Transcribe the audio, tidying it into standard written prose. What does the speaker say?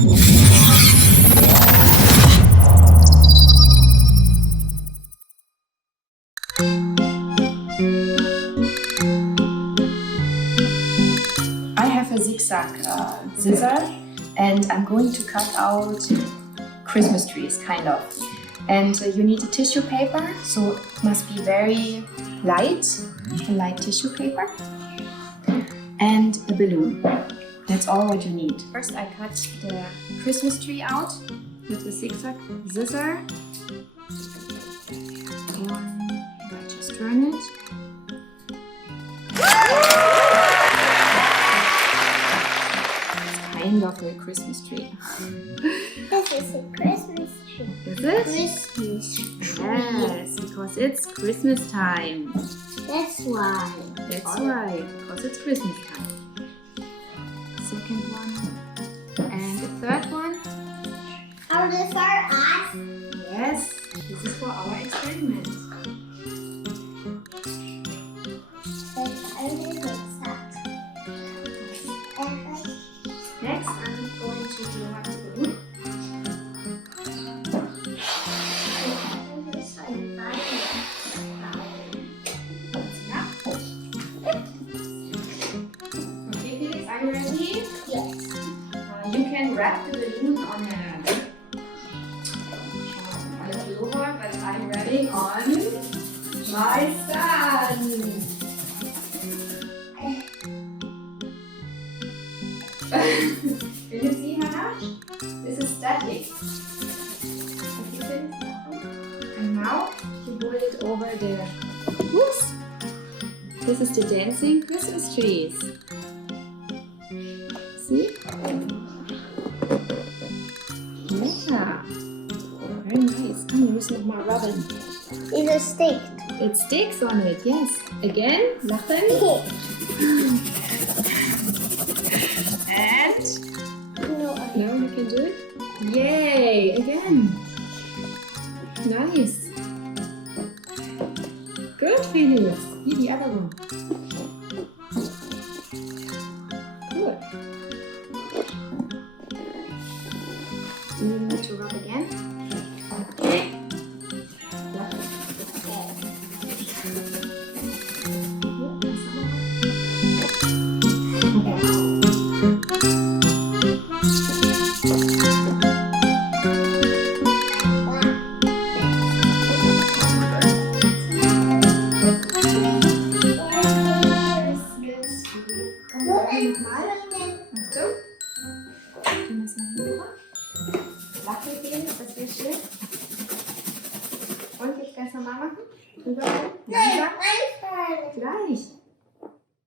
I have a zigzag scissor and I'm going to cut out Christmas trees, kind of. And you need a tissue paper, so it must be very light, a light tissue paper, and a balloon. That's all what you need. First I cut the Christmas tree out with the zigzag scissor. And I just turn it. Kind of a Christmas tree. This is a Christmas tree. Is it? Christmas tree. Yes, because it's Christmas time. That's why. That's right, because it's Christmas time. Second one. And the third one. Are these for us? Yes, this is for our experiment. Next, I'm going to blow up the balloon. Okay, Felix, are you ready? Yes. You can wrap the balloon on a blower, but I'm wrapping on my sun. Can you see, Hannah? This is static. And now you hold it over the hoops. This is the dancing Christmas trees. See? Yeah. Very nice. Komm, wir müssen noch mal rubben. Is it stick? It sticks on it, yes. Again, lachen. And No. now you can do it. Yay! Again. Nice. Good, Felix. Here, the other one. Good. You need to rub again. Okay. Achtung. Du musst nach hinten kommen. Lachen gehen, das wäre schön. Und ich das nochmal machen. Drüber.